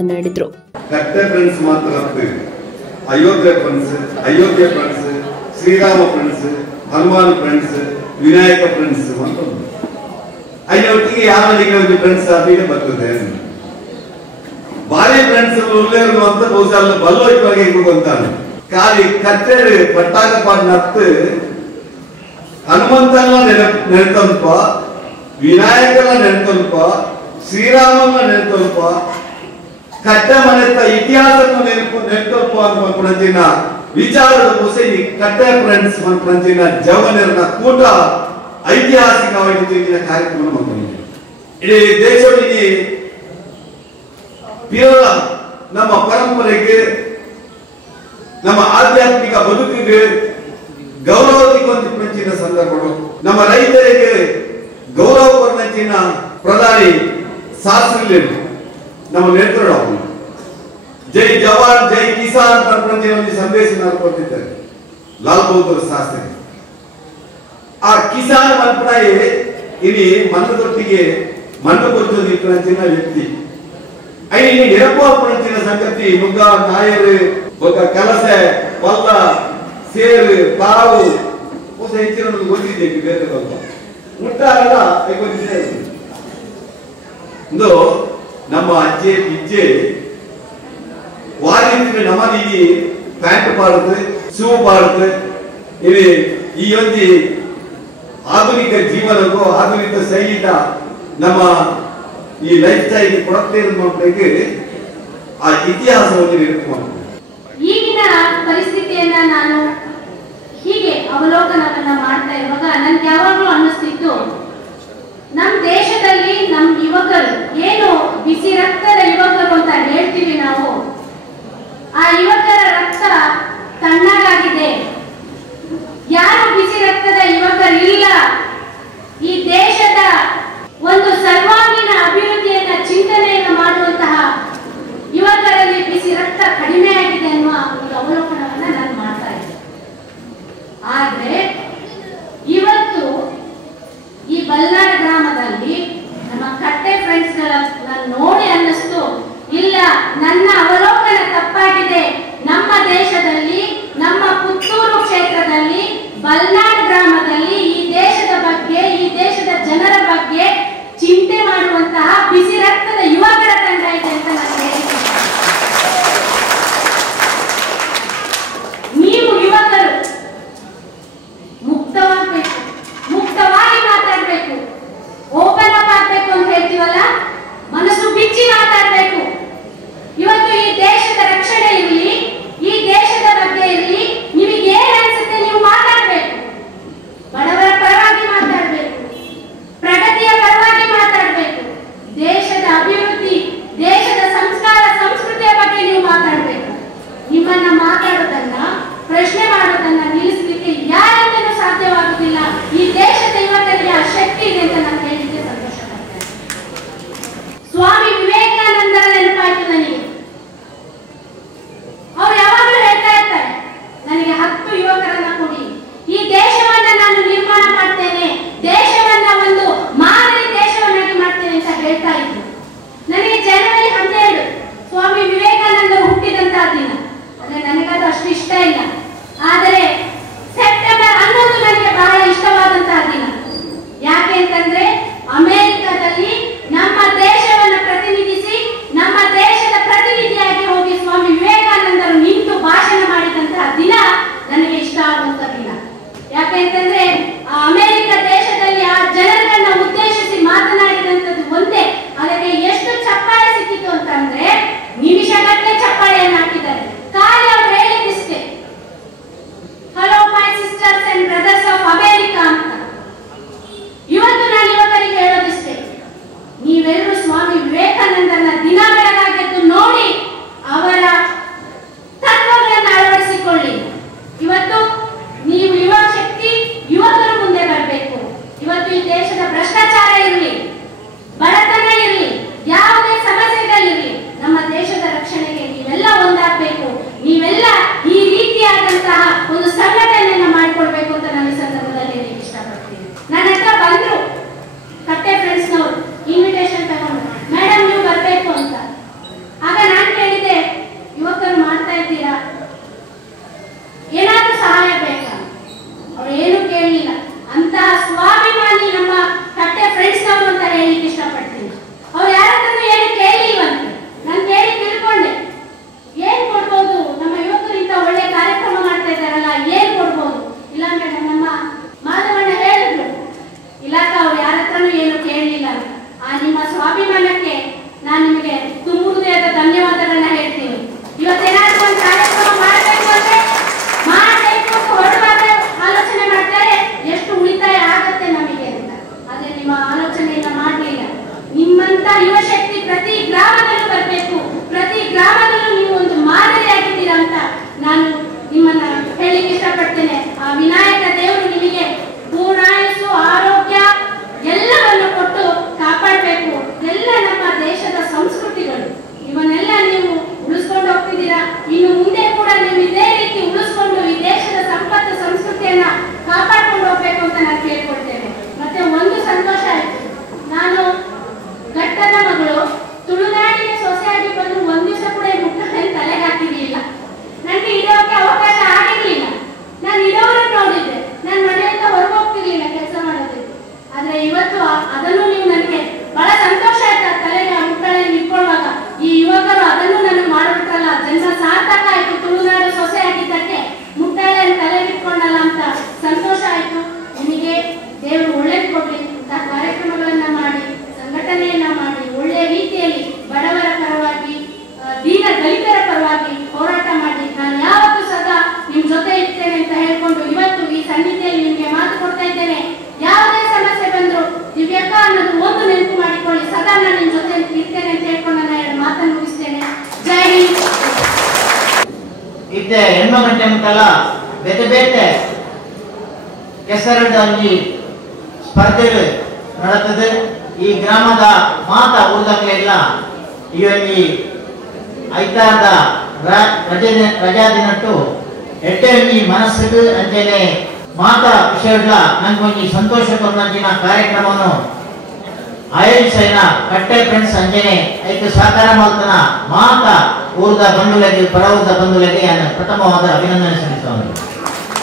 ಮಾತನಾಡಿದರು. Ayodhya friends, Shri Rama friends, Hanuman friends, Vinayaka friends ಅಂತ ಅಯ್ಯೊಟ್ಟಿಗೆ ಯಾರಿಗೆ ಒಂದು ಫ್ರೆಂಡ್ಸ್ ಆಗಿದೆ ಬರ್ತದೆ ಬಾರಿ ಫ್ರೆಂಡ್ಸ್ ಉಳ್ಳೇರು ಅಂತ ಬಹುಶಃ ಬಲ್ಲೋಯ್ಪಾಗೆ ಅಂತಾನೆ ಖಾಲಿ ಕಚ್ಚೇರಿ ಪಟ್ಟಾಗ ಪಾಡ್ ನತ್ತು ಹನುಮಂತನ ನೆನೆತಲ್ಪ, ವಿನಾಯಕನ ನೆನೆತಲ್ಪ, ಶ್ರೀರಾಮನ ನೆನೆತಲ್ಪ, ಕಟ್ಟ ಮನೆತ ಇತಿಹಾಸನ ನೆನೆತಲ್ಪ ಅಂತ ವಿಚಾರದ ಹೊಸ ಈ ಕಟ್ಟೆ ಫ್ರೆಂಡ್ಸ್ ಮಂತ್ರಂಚಿನ ಜವನರ ಕೂಟ ಐತಿಹಾಸಿಕವಾಗಿ ಕಾರ್ಯಕ್ರಮ ಮಾಡಿದೆ. ಇಡೀ ದೇಶವಿಗೆ ಕೇವಲ ನಮ್ಮ ಪರಂಪರೆಗೆ, ನಮ್ಮ ಆಧ್ಯಾತ್ಮಿಕ ಬದುಕಿಗೆ ಗೌರವ ಪಂಚಿನ ಸಂದರ್ಭಗಳು, ನಮ್ಮ ರೈತರಿಗೆ ಗೌರವ ಪಂಚಿನ ಪ್ರಧಾನಿ ಶಾಸ್ತ್ರಿ ನಮ್ಮ ನೇತೃತ್ವ ಜೈ ಜವಾನ್ ಜೈ ಕಿಸಾನ್ ಪ್ರಪಂಚದಲ್ಲಿ ಸಂದೇಶ ಕೊಟ್ಟಿದ್ದಾರೆ ಲಾಲ್ ಬಹದ್ದೂರ್ ಶಾಸ್ತ್ರಿ. ಆ ಕಿಸಾನ್ ಮಲ್ಪನಾಯಿ ಇಲ್ಲಿ ಮಣ್ಣದೊಟ್ಟಿಗೆ ಮಣ್ಣು ಕೊಚ್ಚೋದು ಇಪ್ಪಂಚಿನ ವ್ಯಕ್ತಿ ಐದು ನಿರಪಂಚಿನ ಸಂಗತಿ ಮುಗ್ಗ ನಾಯರು ఒక ಕೆಲಸ ಹೊಲ ಸೇರು ತಾವು ಹೊಸ ಹೆಚ್ಚಿನ ಗೊತ್ತಿದ್ದೇವೆ ಬೇರೆ ಮುಟ್ಟಾರಲ್ಲ ಇದು ನಮ್ಮ ಅಜ್ಜೆ ಪಿಜ್ಜೆ ವಾರಿ ನಮ್ಮನಿಗೆ ಪ್ಯಾಂಟ್ ಪಾಡುತ್ತೆ, ಶೂ ಪಾಡುತ್ತೆ. ಇದು ಈ ಒಂದು ಆಧುನಿಕ ಜೀವನಕ್ಕೂ ಆಧುನಿಕ ಶೈಲಿಯ ನಮ್ಮ ಈ ಲೈಫ್ ಸ್ಟೈಲ್ ಕೊಡದೇ ಮಕ್ಕಳಿಗೆ ಆ ಇತಿಹಾಸವನ್ನು ನೆನಪು ಈಗಿನ ಪರಿಸ್ಥಿತಿಯನ್ನ ನಾನು ಹೀಗೆ ಅವಲೋಕನವನ್ನ ಮಾಡ್ತಾ ಇರುವಾಗ ನನ್ಗೆ ಯಾವಾಗಲೂ ಅನ್ನಿಸ್ತಿತ್ತು, ನಮ್ಮ ದೇಶದಲ್ಲಿ ನಮ್ಮ ಯುವಕರು ಏನು ಬಿಸಿ ರಕ್ತದ ಯುವಕರು ಅಂತ ಹೇಳ್ತೀವಿ ನಾವು, ಆ ಯುವಕರ ರಕ್ತ ತಣ್ಣಗಾಗಿದೆ. ಯಾರು ಬಿಸಿ ರಕ್ತದ ಯುವಕರಿಲ್ಲ. ಈ ದೇಶದ ಒಂದು ಸರ್ವಾಂಗೀಣ ಅಭಿವೃದ್ಧಿಯನ್ನ ಚಿಂತನೆಯನ್ನು ಮಾಡುವಂತಹ ಯುವಕರಲ್ಲಿ ಬಿಸಿ ರಕ್ತ ಕಡಿಮೆ ಆಗಿದೆ ಅನ್ನುವ ಒಂದು ಅವಲೋಕನವನ್ನ ನಾನು ಮಾಡ್ತಾ ಇದ್ದೆ. ಆದ್ರೆ ಇವತ್ತು ಈ ಬಲ್ನಾಡ್ ಗ್ರಾಮದಲ್ಲಿ ನಮ್ಮ ಕಟ್ಟೆ ಫ್ರೆಂಡ್ಸ್ ನೋಡಿ ಅನ್ನಿಸ್ತು, ಇಲ್ಲ ನನ್ನ ಅವಲೋಕನ ತಪ್ಪಾಗಿದೆ. ನಮ್ಮ ದೇಶದಲ್ಲಿ, ನಮ್ಮ ಪುತ್ತೂರು ಕ್ಷೇತ್ರದಲ್ಲಿ, ಬಲ್ನಾಡ್ ಗ್ರಾಮದಲ್ಲಿ ಈ ದೇಶದ ಬಗ್ಗೆ, ಈ ದೇಶದ ಜನರ ಬಗ್ಗೆ ಚಿಂತೆ ಮಾಡುವಂತಹ ಬಿಸಿ ರಕ್ತದ ಯುವಕರ ತಂಡ ಇದೆ ಅಂತ ನಾನು ಹೇಳಿದ್ದೀನಿ. ನೀವು ಯುವಕರು ಮುಕ್ತವಾಗಬೇಕು, ಮುಕ್ತವಾಗಿ ಮಾತಾಡಬೇಕು, ಓಪನ್ ಅಪ್ ಆಗ್ಬೇಕು ಅಂತ ಹೇಳ್ತೀವಲ್ಲ, ಮನಸ್ಸು ಬಿಚ್ಚಿ ಮಾತಾಡಬೇಕು. ಇವತ್ತು ಇತ್ತೆ ಹೆಣ್ಣು ಗಂಟೆ ಮುಟ್ಟಲ್ಲ ಬೇತೆ ಬೇತೆ ಕೆಸರಡ ಒಂಜಿ ಸ್ಪರ್ಧೆಗಳು ನಡತದೆ ಈ ಗ್ರಾಮದ ಮಾತ ಊರ್ದಾಗಲೆಲ್ಲ ಈ ಒಂಜಿ ಐತಾರದ ರಜಾ ದಿನಟ್ಟು ಎಡ್ಡೆ ಒಂಜಿ ಮನಸ್ಸಿಗೆ ಅಂಚೆನೆ ಮಾತ ವಿಷಯಗಳ ನಂಗೆ ಒಂಜಿ ಸಂತೋಷ ಕೊಡುವಂಚಿನ ಕಾರ್ಯಕ್ರಮವನ್ನು ಆಯೋಜಿಸಿನ ಕಟ್ಟೆ ಫ್ರೆಂಡ್ಸ್ ಅಂಜನೆ ಐದು ಸಹಕಾರ ಮಾಡ್ತಾನ ಮಾತ ಊರ್ದ ಬಂಧುಗಳಿಗೆ ಪರ ಊರ್ದ ಬಂಧುಗಳಿಗೆ ಪ್ರಥಮವಾದ ಅಭಿನಂದನೆ ಸಲ್ಲಿಸುವ